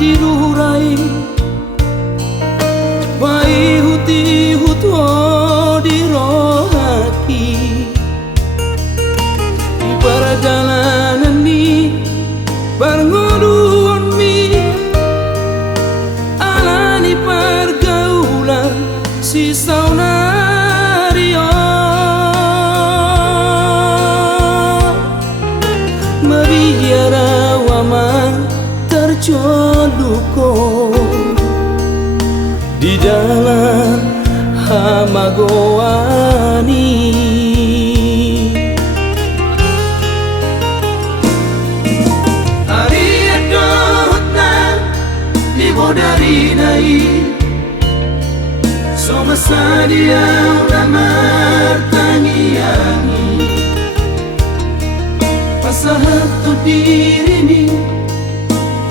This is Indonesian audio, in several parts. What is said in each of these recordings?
dirurai Wai huti huto dirohaki di perjalanan ni pernguluan mi alani pergaulan si saunario Mabiara waman tercoluko di jalan Hamagoani hari adotna dari nai Soma sadia ulamar tangiangi Pasahat tu diri ni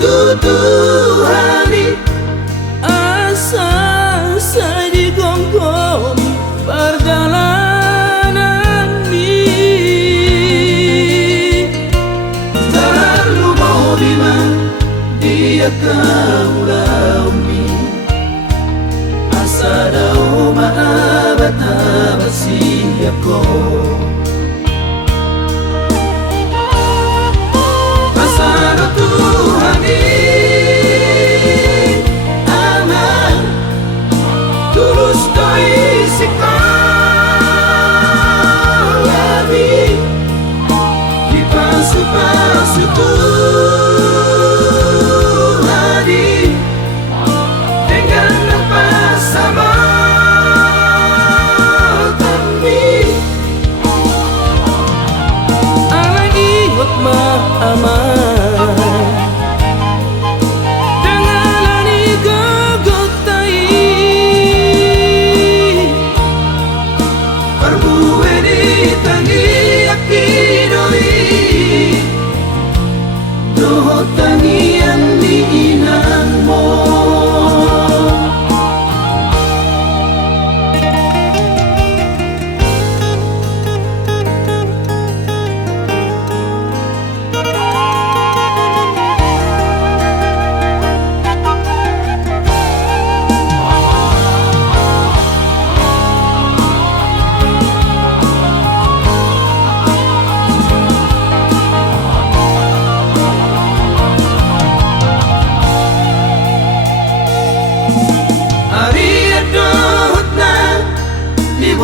Tuduhani Asa saya digongkom perjalanan ni Terlalu mau dimana dia kaulau mi Asa dao maabata basiako Pasado Tuhan aman tulus doi sikalabi di pasu-pasu Tuhani dengan nafas sabar kami alang ingot ma-aman Tangian di inangmu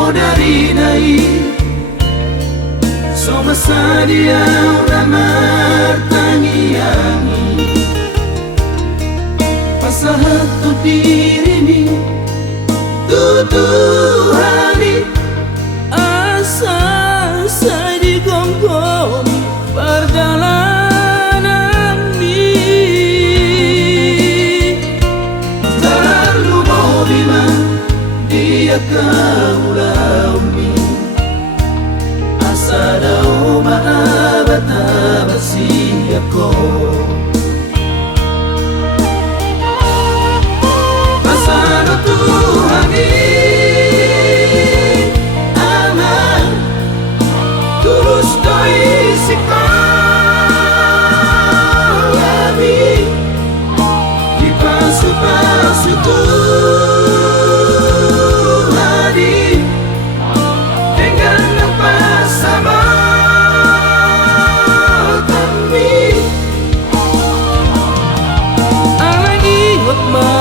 dari nai Soma sadia ulamar tangiangi Pasahat tu diri ni Tuduhani Asa saya digongkom perjalanan ni Terlalu mau dimana dia kaulau mi Asa dao maabata basiako Pasado Tuhan aman tulus doi sikalabi di pasu-pasu Tuhani dengan nafas sabar kami alang ingot ma